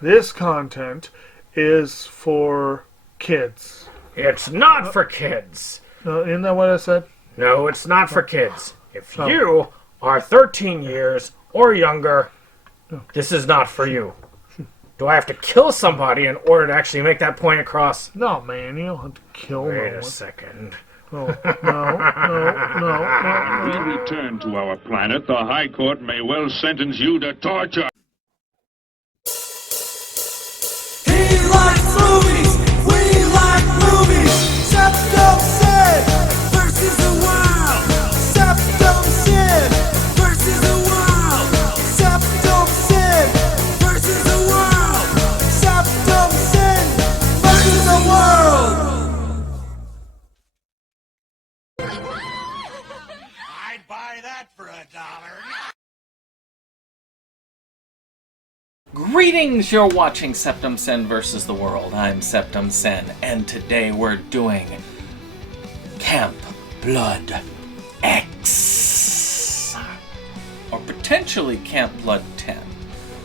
This content is for kids. It's not for kids. Isn't that what I said? No, it's not for kids. If Oh. you are 13 years or younger, this is not for you. Do I have to kill somebody in order to actually make that point across? No, man, you don't have to kill no Wait one. a second. Oh, no. We return to our planet. The High Court may well sentence you to torture. He likes movies, we like movies. SeptumSin versus the world. SeptumSin versus the world. SeptumSin versus the world. SeptumSin versus the world. I'd buy that for $1. Greetings, you're watching SeptumSin versus the World. I'm SeptumSin, and today we're doing Camp Blood X. Or potentially Camp Blood 10.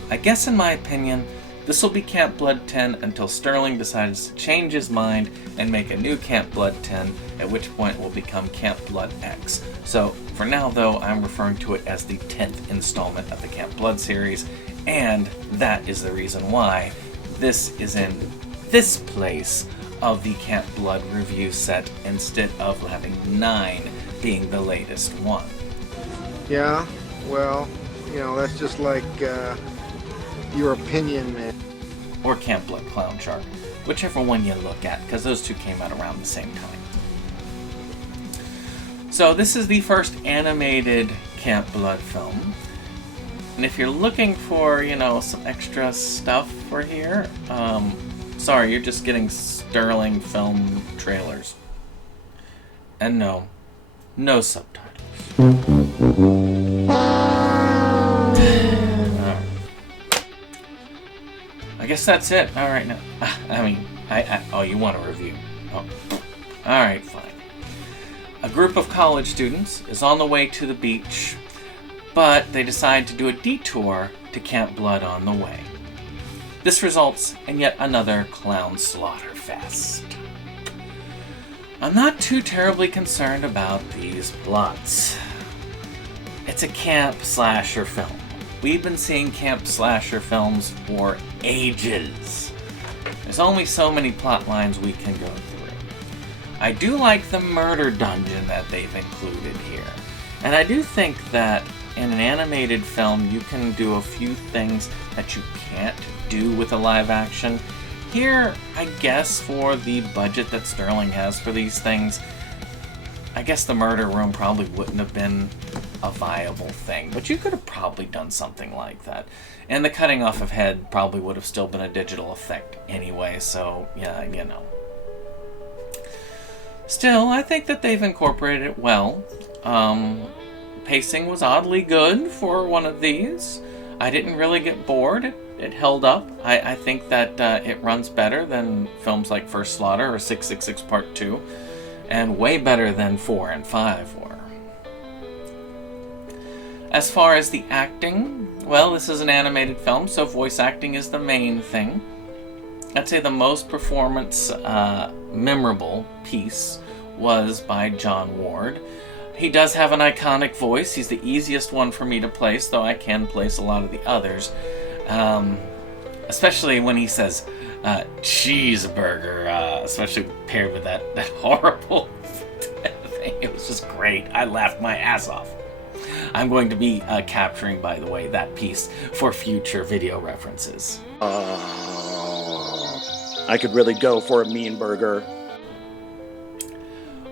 I guess in my opinion, this will be Camp Blood 10 until Sterling decides to change his mind and make a new Camp Blood 10, at which point it will become Camp Blood X. So, for now though, I'm referring to it as the 10th installment of the Camp Blood series, and that is the reason why this is in this place of the Camp Blood review set instead of having 9 being the latest one. Yeah, well, that's just like your opinion, man. Or Camp Blood Clown Shark, whichever one you look at, because those two came out around the same time. So this is the first animated Camp Blood film. And if you're looking for, some extra stuff for here, sorry, you're just getting Sterling film trailers. And no subtitles. I guess that's it. Alright, now. Oh, you want a review. Oh. Alright, fine. A group of college students is on the way to the beach, but they decide to do a detour to Camp Blood on the way. This results in yet another clown slaughter fest. I'm not too terribly concerned about these plots. It's a camp slasher film. We've been seeing camp slasher films for ages. There's only so many plot lines we can go through. I do like the murder dungeon that they've included here. And I do think that in an animated film, you can do a few things that you can't do with a live action. Here, I guess for the budget that Sterling has for these things, I guess the murder room probably wouldn't have been a viable thing, but you could have probably done something like that. And the cutting off of head probably would have still been a digital effect anyway, so yeah, Still, I think that they've incorporated it well. Pacing was oddly good for one of these. I didn't really get bored. It held up. I think that it runs better than films like First Slaughter or 666 Part 2, and way better than 4 and 5 were. As far as the acting, well, this is an animated film, so voice acting is the main thing. I'd say the most performance memorable piece was by John Ward. He does have an iconic voice. He's the easiest one for me to place, though I can place a lot of the others. Especially when he says cheeseburger, especially paired with that horrible thing. It was just great. I laughed my ass off. I'm going to be capturing, by the way, that piece for future video references. I could really go for a mean burger.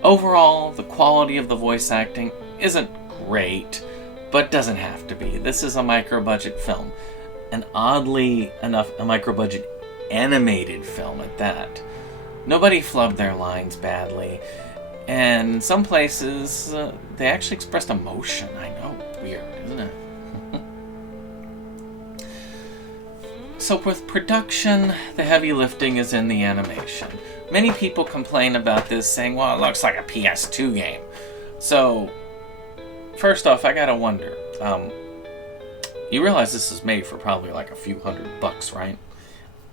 Overall, the quality of the voice acting isn't great, but doesn't have to be. This is a micro-budget film, and oddly enough, a micro-budget animated film at that. Nobody flubbed their lines badly, and in some places, they actually expressed emotion. I know, weird, isn't it? So with production, the heavy lifting is in the animation. Many people complain about this, saying, well, it looks like a PS2 game. So, first off, I gotta wonder, you realize this is made for probably like a few $100, right?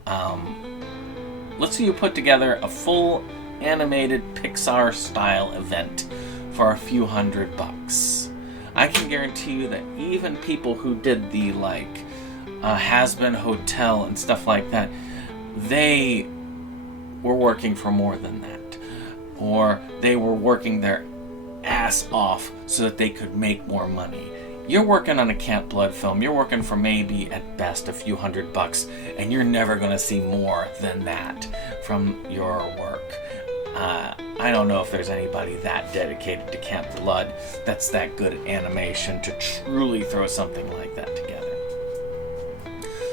Let's say you put together a full animated Pixar-style event for a few $100. I can guarantee you that even people who did the, Has-Been Hotel and stuff like that, they were working for more than that. Or they were working their ass off so that they could make more money. You're working on a Camp Blood film, you're working for maybe at best a few $100, and you're never going to see more than that from your work. I don't know if there's anybody that dedicated to Camp Blood that's that good at animation to truly throw something like that together.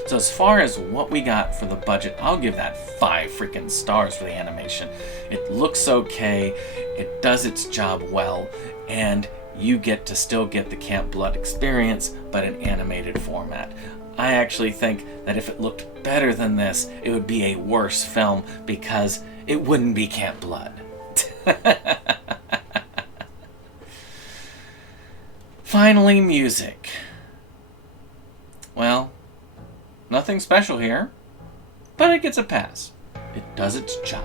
So as far as what we got for the budget, I'll give that 5 freaking stars for the animation. It looks okay, it does its job well, and you get to still get the Camp Blood experience, but in animated format. I actually think that if it looked better than this, it would be a worse film because it wouldn't be Camp Blood. Finally, music. Well, nothing special here, but it gets a pass. It does its job.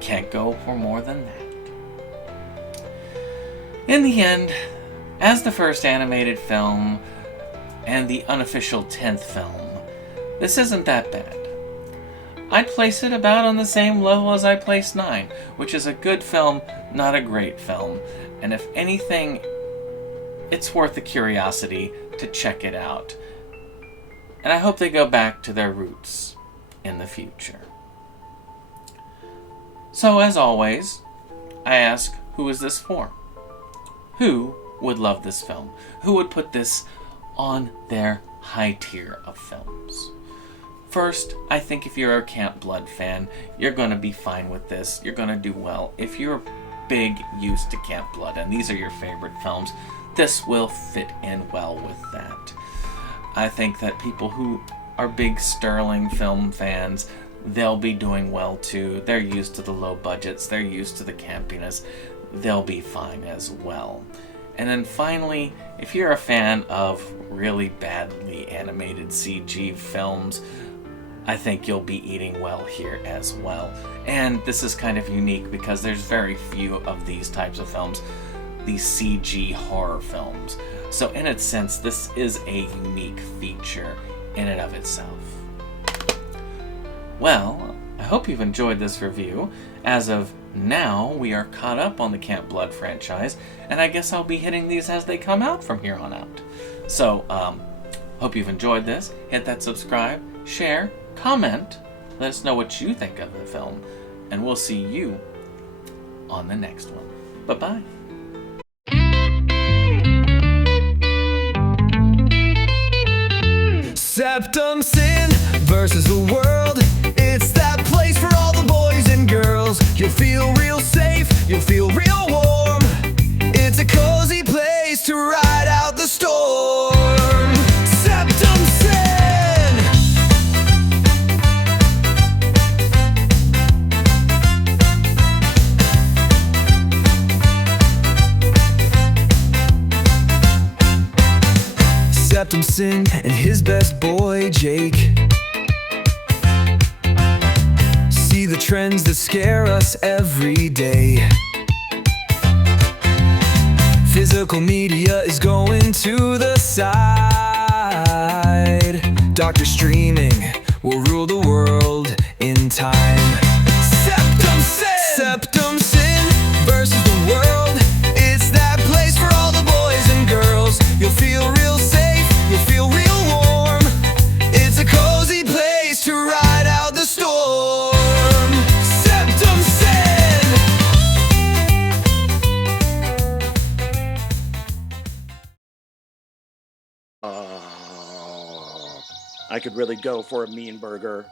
Can't go for more than that. In the end, as the first animated film and the unofficial 10th film, this isn't that bad. I'd place it about on the same level as I placed 9, which is a good film, not a great film. And if anything, it's worth the curiosity to check it out. And I hope they go back to their roots in the future. So as always, I ask, who is this for? Who would love this film? Who would put this on their high tier of films? First, I think if you're a Camp Blood fan, you're going to be fine with this. You're going to do well. If you're big used to Camp Blood and these are your favorite films, this will fit in well with that. I think that people who are big Sterling film fans, they'll be doing well too. They're used to the low budgets. They're used to the campiness. They'll be fine as well. And then finally, if you're a fan of really badly animated CG films, I think you'll be eating well here as well. And this is kind of unique because there's very few of these types of films, these CG horror films. So in its sense, this is a unique feature in and of itself. Well, I hope you've enjoyed this review. As of now, we are caught up on the Camp Blood franchise, and I guess I'll be hitting these as they come out from here on out. So, hope you've enjoyed this. Hit that subscribe, share, comment, let us know what you think of the film, and we'll see you on the next one. Bye-bye. SeptumSin versus the world. It's that place for all the boys and girls. You'll feel real safe, you'll feel real warm. It's a cozy place to ride out the storm. SeptumSin. SeptumSin and his best boy Jake see the trends that scare us every day. Physical media is going to the side. Doctor streaming will rule the world in time. SeptumSin! SeptumSin versus the world. It's that place for all the boys and girls. You'll feel real safe, you'll feel real warm. It's a cozy place to ride out the storm. SeptumSin! I could really go for a mean burger.